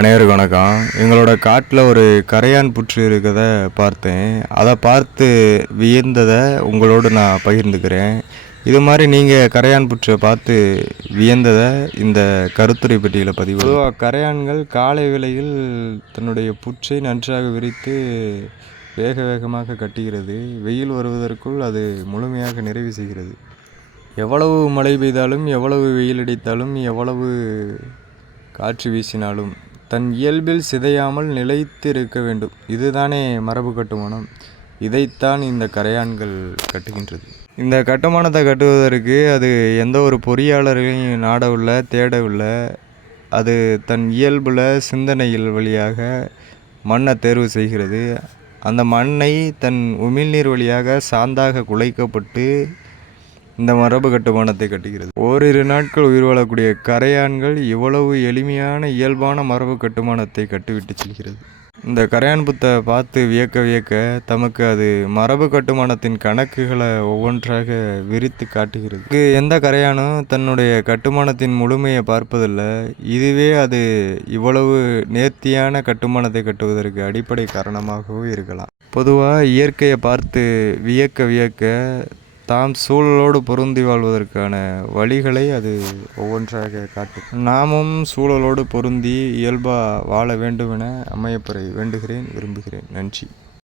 அனைவருக்கும் வணக்கம். எங்களோட காட்டில் ஒரு கரையான் புற்று இருக்கிறத பார்த்தேன். அதை பார்த்து வியந்ததை உங்களோடு நான் பகிர்ந்துக்கிறேன். இது மாதிரி நீங்கள் கரையான் புற்றை பார்த்து வியந்ததை இந்த கருத்துரை பெட்டியில் பதிவு பொதுவாக கரையான்கள் காலை வேளையில் தன்னுடைய புற்றை நன்றாக விரித்து வேக வேகமாக கட்டுகிறது. வெயில் வருவதற்குள் அது முழுமையாக நிறைவு செய்கிறது. எவ்வளவு மழை பெய்தாலும் எவ்வளவு வெயில் அடித்தாலும் எவ்வளவு காற்று வீசினாலும் தன் இயல்பில் சிதையாமல் நிலைத்திருக்க வேண்டும். இதுதானே மரபு கட்டுமானம்? இதைத்தான் இந்த கரையான்கள் கட்டுகின்றது. இந்த கட்டுமானத்தை கட்டுவதற்கு அது எந்த ஒரு பொறியாளர்களையும் நாடவில்லை தேடவில்லை அது தன் இயல்பில் சிந்தனையில் வழியாக மண்ணை தேர்வு செய்கிறது. அந்த மண்ணை தன் உமிழ்நீர் வழியாக சாந்தாக குலைக்கப்பட்டு இந்த மரபு கட்டுமானத்தை கட்டுகிறது. ஓரிரு நாட்கள் உயிர் வாழக்கூடிய கரையான்கள் இவ்வளவு எளிமையான இயல்பான மரபு கட்டுமானத்தை கட்டிவிட்டு செல்கிறது. இந்த கரையான் புத்தை பார்த்து வியக்க வியக்க தமக்கு அது மரபு கட்டுமானத்தின் கணக்குகளை ஒவ்வொன்றாக விரித்து காட்டுகிறது. எந்த கரையானும் தன்னுடைய கட்டுமானத்தின் முழுமையை பார்ப்பதில்லை. இதுவே அது இவ்வளவு நேர்த்தியான கட்டுமானத்தை கட்டுவதற்கு அடிப்படை காரணமாகவும் இருக்கலாம். பொதுவாக இயற்கையை பார்த்து வியக்க வியக்க தாம் சூழலோடு பொருந்தி வாழ்வதற்கான வழிகளை அது ஒவ்வொன்றாக காட்டும். நாமும் சூழலோடு பொருந்தி இயல்பாக வாழ வேண்டுமென அமையப்பறை வேண்டுகிறேன் விரும்புகிறேன். நன்றி.